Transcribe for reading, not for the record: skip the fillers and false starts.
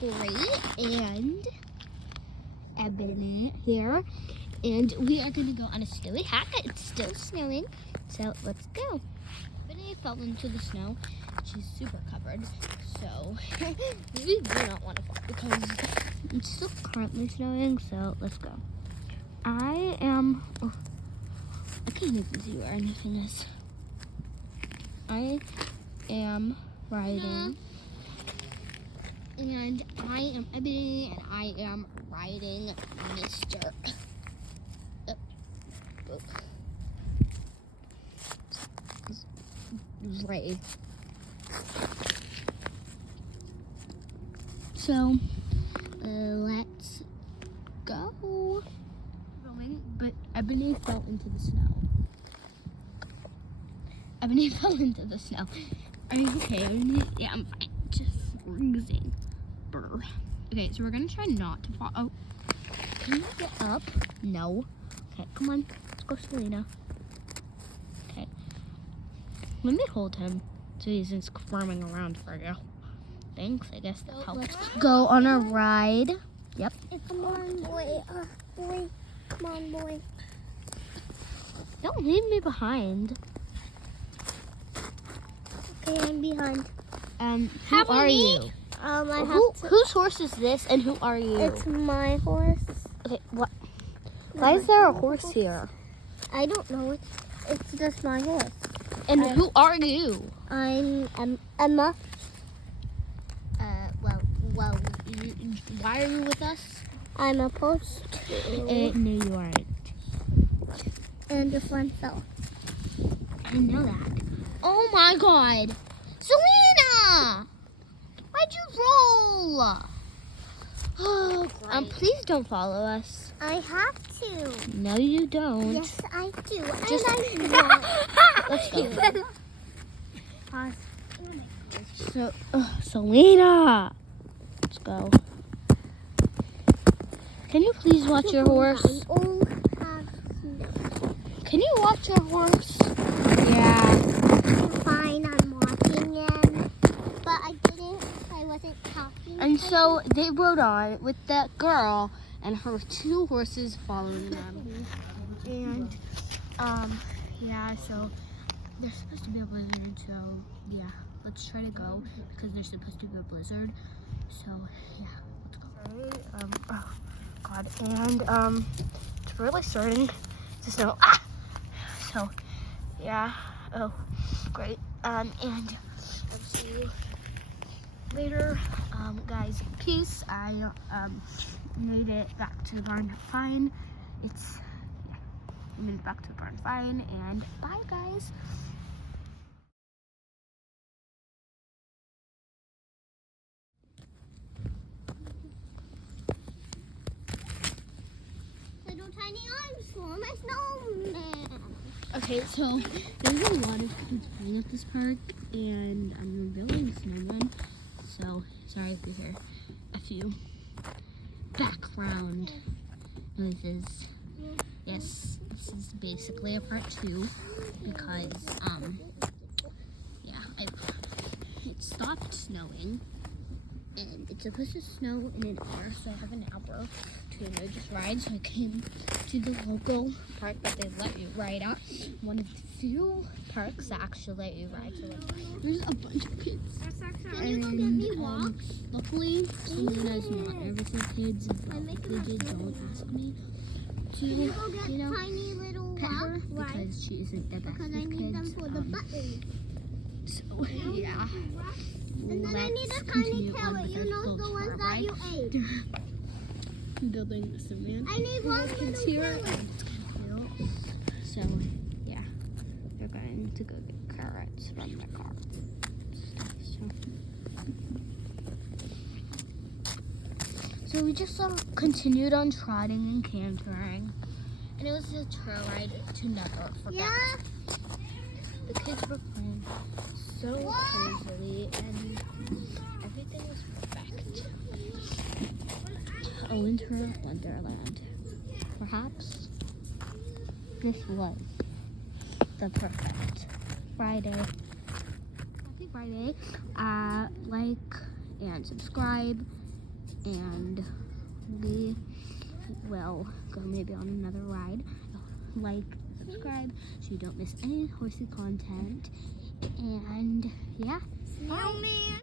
Corey and Ebony here, and we are going to go on a snowy hike. It's still snowing, so let's go. Ebony fell into the snow. She's super covered, so we do not want to fall because it's still currently snowing, so let's go. I can't even see where anything is. I am riding. And I am Ebony, and I am riding Mr. Ray. So, let's go. But Ebony fell into the snow. Ebony fell into the snow. Are you okay, Ebony? Yeah, I'm fine. Just freezing. Brr. Okay, so we're gonna try not to fall. Oh, can you get up? No. Okay, come on. Let's go, Selena. Okay. Let me hold him so he isn't squirming around for you. Thanks, I guess that helps. Let's go on a ride. Yep. Come on, boy. Boy. Come on, boy. Don't leave me behind. Okay, I'm behind. Who are you? Whose horse is this, and who are you? It's my horse. Okay, what? Why is there a horse here? I don't know. It's just my horse. And who are you? I'm Emma. Why are you with us? I'm supposed to. No, you aren't. And this one fell. I know that. Oh my God, Selena! Why'd you roll? Oh, please don't follow us. I have to. No, you don't. Yes, I do. Just and I let's go. Pause. So, Selena, let's go. Can you please watch your horse? Can you watch your horse? Yeah. I'm fine. I'm watching him, but I wasn't talking. And so they rode on with that girl and her two horses following them. And yeah, so there's supposed to be a blizzard, so yeah, let's try to go because there's supposed to be a blizzard. So yeah, let's go. Oh God, and it's really starting to snow. Ah! So yeah, oh great. And I'll see you later. Guys, peace. I made it back to the barn fine. I made it back to the barn fine, and bye guys. Little tiny arms for my snowman. Okay, so there's a lot of kids playing at this park, and I'm building a snowman. So sorry if you hear a few background noises. Yes, this is basically a part 2 because yeah, it stopped snowing, and it's supposed to snow in an hour, so I have an hour to just ride. So I came to the local park that they let you ride at. One of the few parks that actually let you ride. So there's a bunch of kids. And luckily, Selena is not nervous with kids. Luckily, don't ask me to, Tiny little pet her walk, because she isn't the best because I with need them kids. for the button. So yeah. And then I need a Let's tiny continue on carrot. with You our know the field ones tour, that right? you ate. Building the snowman. I need one little carrot. So yeah, we're going to go get carrots from the car. So we just continued on trotting and cantering, and it was a trail ride to never forget. Yeah. The kids were playing so crazily, and everything was perfect. A winter wonderland. Perhaps this was the perfect Friday. Happy Friday. Like and subscribe and we will go maybe on another ride. Like, subscribe so you don't miss any horsey content. And yeah. Snowman.